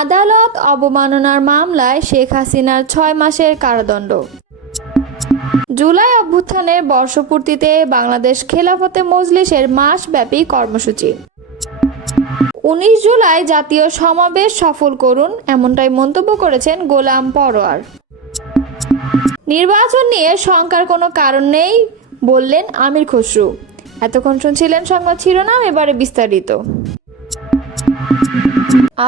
আদালত অবমাননার মামলায় শেখ হাসিনার 6 মাসের কারাদণ্ড। জুলাই অভ্যুত্থানের বর্ষপূর্তিতে বাংলাদেশ খেলাফতে মজলিসের মাসব্যাপী কর্মসূচি। 19 জুলাই জাতীয় সমাবেশ সফল করুন, এমনটাই মন্তব্য করেছেন গোলাম পরোয়ার। নির্বাচন নিয়ে শঙ্কার কোনো কারণ নেই বললেন আমির খসরু। এতক্ষণ শুনছিলেন সংবাদ শিরোনাম, এবারে বিস্তারিত।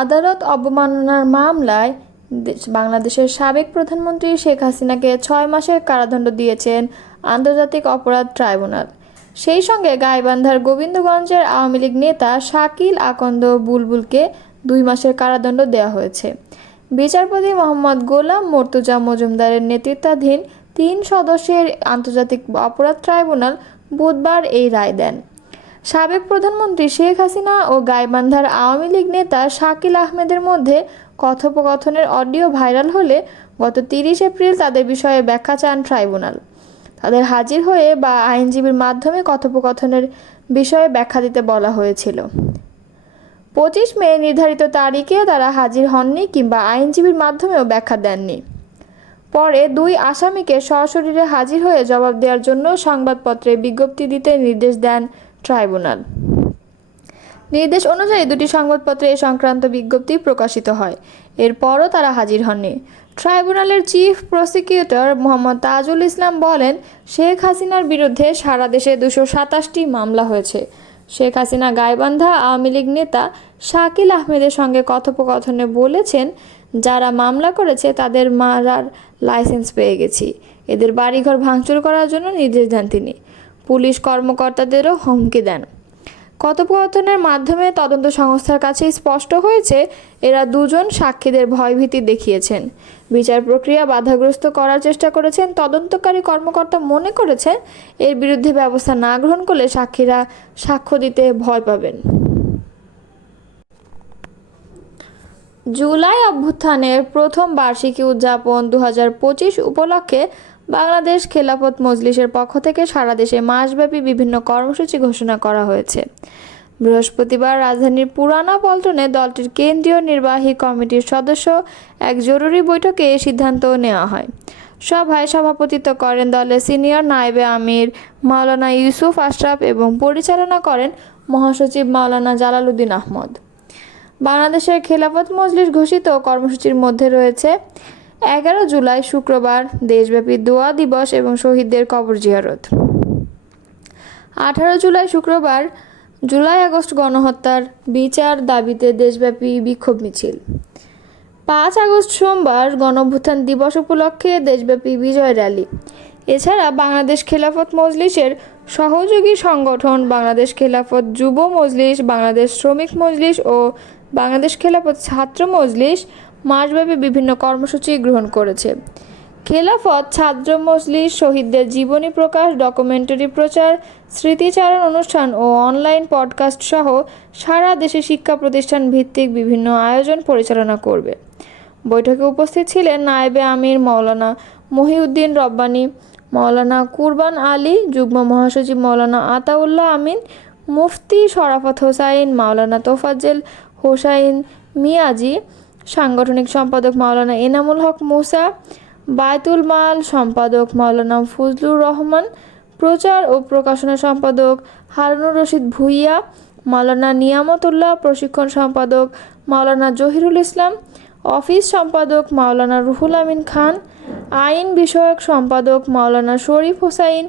আদালত অবমাননার মামলায় বাংলাদেশের সাবেক প্রধানমন্ত্রী শেখ হাসিনাকে 6 মাসের কারাদণ্ড দিয়েছেন আন্তর্জাতিক অপরাধ ট্রাইব্যুনাল। সেই সঙ্গে গাইবান্ধার গোবিন্দগঞ্জের আওয়ামী লীগ নেতা শাকিল আকন্দ বুলবুলকে 2 মাসের কারাদণ্ড দেওয়া হয়েছে। বিচারপতি মোহাম্মদ গোলাম মর্তুজা মজুমদারের নেতৃত্বাধীন 3 সদস্যের আন্তর্জাতিক অপরাধ ট্রাইব্যুনাল বুধবার এই রায় দেন। সাবেক প্রধানমন্ত্রী শেখ হাসিনা ও গাইবান্ধার আওয়ামী লীগ নেতা শাকিল আহমেদের মধ্যে কথোপকথনের অডিও ভাইরাল হলে গত 30 এপ্রিল তাদের বিষয়ে ব্যাখ্যা চান ট্রাইব্যুনাল। তাদের হাজির হয়ে বা আইনজীবীর মাধ্যমে কথোপকথনের বিষয়ে ব্যাখ্যা দিতে বলা হয়েছিল। 25 মে নির্ধারিত তারিখে তারা হাজির হননি কিংবা আইনজীবীর মাধ্যমেও ব্যাখ্যা দেননি। পরে 2 আসামিকে সশরীরে হাজির হয়ে জবাব দেওয়ার জন্য সংবাদপত্রে বিজ্ঞপ্তি দিতে নির্দেশ দেন ট্রাইব্যুনাল। নির্দেশ অনুযায়ী 2টি সংবাদপত্রে এ সংক্রান্ত বিজ্ঞপ্তি প্রকাশিত হয়। এরপরও তারা হাজির হননি। ট্রাইব্যুনালের চিফ প্রসিকিউটর মোহাম্মদ তাজুল ইসলাম বলেন, শেখ হাসিনার বিরুদ্ধে সারা দেশে 227টি মামলা হয়েছে। শেখ হাসিনা গাইবান্ধা আওয়ামী লীগ নেতা শাকিল আহমেদের সঙ্গে কথোপকথনে বলেছেন, যারা মামলা করেছে তাদের মারার লাইসেন্স পেয়ে গেছি। এদের বাড়িঘর ভাঙচুর করার জন্য নির্দেশ দেন তিনি। পুলিশ কর্মকর্তাদেরও হুমকি দেন। কথোপকথনের মাধ্যমে তদন্ত সংস্থার কাছে স্পষ্ট হয়েছে, এরা 2 জন সাক্ষীদের ভয়ভীতি দেখিয়েছেন, বিচার প্রক্রিয়া বাধাগ্রস্ত করার চেষ্টা করেছেন। তদন্তকারী কর্মকর্তা মনে করেছেন, এর বিরুদ্ধে ব্যবস্থা না গ্রহণ করলে সাক্ষীরা সাক্ষ্য দিতে ভয় পাবেন। জুলাই অভ্যুত্থানের প্রথম বার্ষিকী উদযাপন 2025 উপলক্ষে বাংলাদেশ খেলাফত মজলিসের পক্ষ থেকে সারা দেশে মাসব্যাপী বিভিন্ন কর্মসূচি ঘোষণা করা হয়েছে। বৃহস্পতিবার রাজধানীর পুরানা পল্টনে দলটির কেন্দ্রীয় নির্বাহী কমিটির সদস্য এক জরুরি বৈঠকে এই সিদ্ধান্ত নেওয়া হয়। সভায় সভাপতিত্ব করেন দলের সিনিয়র নায়েবে আমির মাওলানা ইউসুফ আশরাফ এবং পরিচালনা করেন মহাসচিব মাওলানা জালালউদ্দিন আহমদ। বাংলাদেশের খেলাফত মজলিস ঘোষিত কর্মসূচির মধ্যে রয়েছে 11 জুলাই শুক্রবার দেশব্যাপী দোয়া দিবস এবং শহীদদের কবর জিয়ারত, 18 জুলাই শুক্রবার জুলাই আগস্ট গণহত্যার বিচার দাবিতে দেশব্যাপী বিক্ষোভ মিছিল, 5 আগস্ট সোমবার গণঅভ্যুত্থান দিবস উপলক্ষে দেশব্যাপী বিজয় র্যালি। এছাড়া বাংলাদেশ খেলাফত মজলিসের সহযোগী সংগঠন বাংলাদেশ খেলাফত যুব মজলিস, বাংলাদেশ শ্রমিক মজলিস ও বাংলাদেশ খেলাফত ছাত্র মজলিস মাসব্যাপী বিভিন্ন কর্মসূচি গ্রহণ করেছে। খেলাফত ছাত্র মজলিস শহীদদের জীবনী প্রকাশ, ডকুমেন্টারি প্রচার, স্মৃতিচারণ অনুষ্ঠান ও অনলাইন পডকাস্ট সহ সারা দেশে শিক্ষা প্রতিষ্ঠান ভিত্তিক বিভিন্ন আয়োজন পরিচালনা করবে। বৈঠকে উপস্থিত ছিলেন নায়েবে আমির মাওলানা মহিউদ্দিন রব্বানী, মাওলানা কুরবান আলী, যুগ্ম মহাসচিব মাওলানা আতাউল্লাহ আমিন, মুফতি শরাফত হোসাইন, মাওলানা তোফাজ্জল হোসাইন মিয়াজি, সাংগঠনিক সম্পাদক মাওলানা এনামুল হক মুসা, বায়তুল মাল সম্পাদক মাওলানা ফজলুর রহমান, প্রচার ও প্রকাশনা সম্পাদক হারুনুর রশিদ ভুইয়া, মাওলানা নিয়ামতুল্লাহ, প্রশিক্ষণ সম্পাদক মাওলানা জহিরুল ইসলাম, অফিস সম্পাদক মাওলানা রুহুল আমিন খান, আইন বিষয়ক সম্পাদক মাওলানা শরীফ হোসাইন,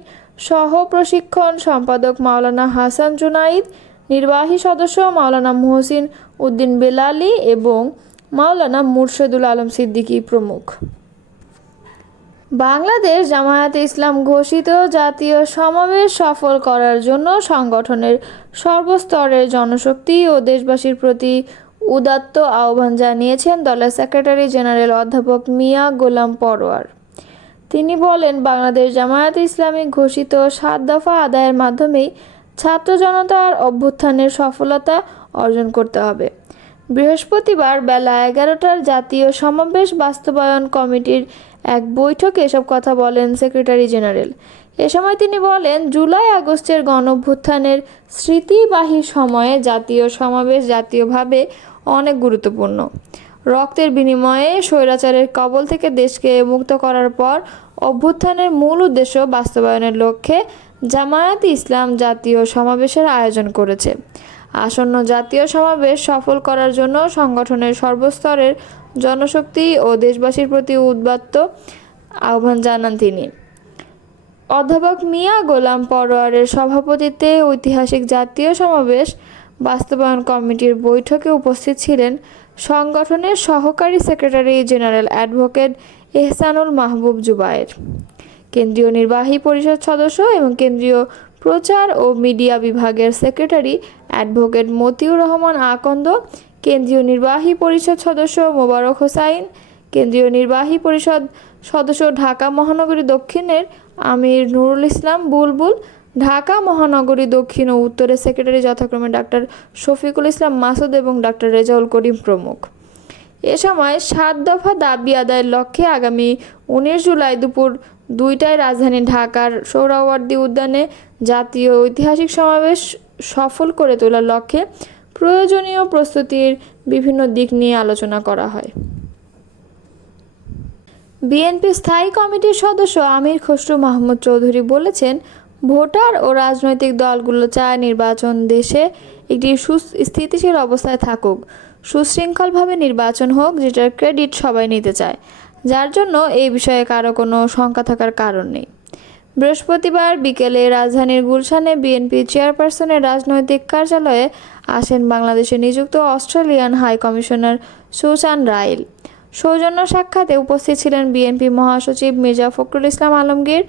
সহ প্রশিক্ষণ সম্পাদক মাওলানা হাসান জুনাইদ, নির্বাহী সদস্য মাওলানা মুহসিন উদ্দিন বেলালি এবং মাওলানা মুর্শেদুল আলম সিদ্দিকী প্রমুখ। বাংলাদেশ জামায়াতে ইসলাম ঘোষিত জাতীয় সমাবেশ সফল করার জন্য সংগঠনের সর্বস্তরের জনশক্তি ও দেশবাসীর প্রতি উদাত্ত আহ্বান জানিয়েছেন দলের সেক্রেটারি জেনারেল অধ্যাপক মিয়া গোলাম পরোয়ার। তিনি বলেন, বাংলাদেশ জামায়াতে ইসলামী ঘোষিত 7 দফা আদায়ের মাধ্যমেই ছাত্র জনতার অভ্যুত্থানের সফলতা অর্জন করতে হবে। বৃহস্পতিবার বেলা 11টার জাতীয় সমাবেশ বাস্তবায়ন কমিটির এক বৈঠকে এসব কথা বলেন সেক্রেটারি জেনারেল। এ সময় তিনি বলেন, জুলাই আগস্টের গণঅভ্যুত্থানের স্মৃতিবাহী সময়ে জাতীয় সমাবেশ জাতীয়ভাবে অনেক গুরুত্বপূর্ণ। রক্তের বিনিময়ে স্বৈরাচারের কবল থেকে দেশকে মুক্ত করার পর অভ্যুত্থানের মূল উদ্দেশ্য বাস্তবায়নের লক্ষ্যে জামায়াতে ইসলাম জাতীয় সমাবেশের আয়োজন করেছে। আসন্ন জাতীয় সমাবেশ সফল করার জন্য সংগঠনের সর্বস্তরের জনশক্তি ও দেশবাসীর প্রতি উদাত্ত আহ্বান জানান তিনি। অধ্যাপক মিয়া গোলাম পরোয়ারের সভাপতিত্বে ঐতিহাসিক জাতীয় সমাবেশ বাস্তবায়ন কমিটির বৈঠকে উপস্থিত ছিলেন সংগঠনের সহকারী সেক্রেটারি জেনারেল অ্যাডভোকেট এহসানুল মাহবুব জুবায়ের, কেন্দ্রীয় নির্বাহী পরিষদ সদস্য এবং কেন্দ্রীয় প্রচার ও মিডিয়া বিভাগের সেক্রেটারি অ্যাডভোকেট মতিউর রহমান আকন্দ, কেন্দ্রীয় নির্বাহী পরিষদ সদস্য মোবারক হোসাইন, কেন্দ্রীয় নির্বাহী পরিষদ সদস্য ঢাকা মহানগরী দক্ষিণের আমির নুরুল ইসলাম বুলবুল, ঢাকা মহানগরী দক্ষিণ ও উত্তরের সেক্রেটারি যথাক্রমে ডাক্তার শফিকুল ইসলাম মাসুদ এবং ডাক্তার রেজাউল করিম প্রমুখ। এ সময় 7 দফা দাবি আদায়ের লক্ষ্যে আগামী 19 জুলাই দুপুর 2টায় রাজধানী ঢাকার সোহরাওয়ার্দী উদ্যানে জাতীয় ঐতিহাসিক সমাবেশ সফল করে তোলার লক্ষ্যে প্রয়োজনীয় প্রস্তুতির বিভিন্ন দিক নিয়ে আলোচনা করা হয়। বিএনপি স্থায়ী কমিটির সদস্য আমির খসরু মাহমুদ চৌধুরী বলেছেন, ভোটার ও রাজনৈতিক দলগুলো চায় নির্বাচন দেশে একটি স্থিতিশীল অবস্থায় থাকুক, সুশৃঙ্খলভাবে নির্বাচন হোক, যেটার ক্রেডিট সবাই নিতে চায়, যার জন্য এই বিষয়ে কারো কোনো শঙ্কা থাকার কারণ নেই। বৃহস্পতিবার বিকেলে রাজধানীর গুলশানে বিএনপি চেয়ারপারসনের রাজনৈতিক কার্যালয়ে আসেন বাংলাদেশে নিযুক্ত Australian high commissioner Susan Ryle. সৌজন্য সাক্ষাতে উপস্থিত ছিলেন বিএনপি মহাসচিব মির্জা ফখরুল ইসলাম আলমগীর,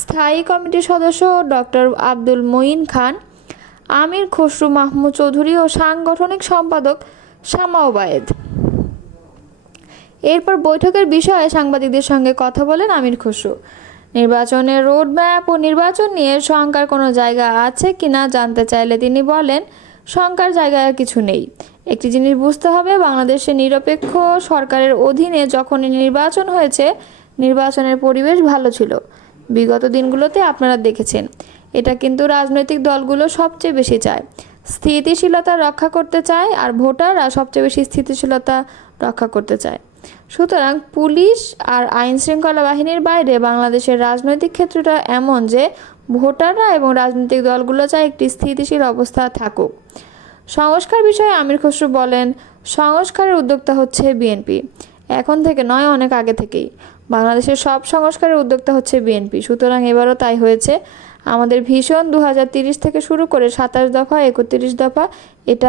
স্থায়ী কমিটির সদস্য ডক্টর আব্দুল মঈন খান, আমির খসরু মাহমুদ চৌধুরী ও সাংগঠনিক সম্পাদক শামা ওবায়েদ। এরপর বৈঠকের বিষয়ে সাংবাদিকদের সঙ্গে কথা বলেন আমির খসরু। নির্বাচনের রোডম্যাপ ও নির্বাচন নিয়ে শঙ্কার কোনো জায়গা আছে কিনা জানতে চাইলে তিনি বলেন, শঙ্কার জায়গা কিছু নেই। একটি জিনিস বুঝতে হবে, বাংলাদেশে নিরপেক্ষ সরকারের অধীনে যখনই নির্বাচন হয়েছে, নির্বাচনের পরিবেশ ভালো ছিল। বিগত দিনগুলোতে আপনারা দেখেছেন। এটা কিন্তু রাজনৈতিক দলগুলো সবচেয়ে বেশি চায়, স্থিতিশীলতা রক্ষা করতে চায়, আর ভোটাররা সবচেয়ে বেশি স্থিতিশীলতা রক্ষা করতে চায়। সুতরাং পুলিশ আর আইন শৃঙ্খলা বাহিনীর বাইরে বাংলাদেশের রাজনৈতিক ক্ষেত্রটা এমন যে ভোটাররা এবং রাজনৈতিক দলগুলো চায় একটি স্থিতিশীল অবস্থা থাকুক। সংস্কার বিষয়ে আমির খসরু বলেন, সংস্কারের উদ্যোক্তা হচ্ছে বিএনপি, এখন থেকে নয়, অনেক আগে থেকেই। বাংলাদেশের সব সংস্কারের উদ্যোক্তা হচ্ছে বিএনপি, সুতরাং এবারও তাই হয়েছে। আমাদের ভিশন 2030 থেকে শুরু করে 27 দফা, 31 দফা, এটা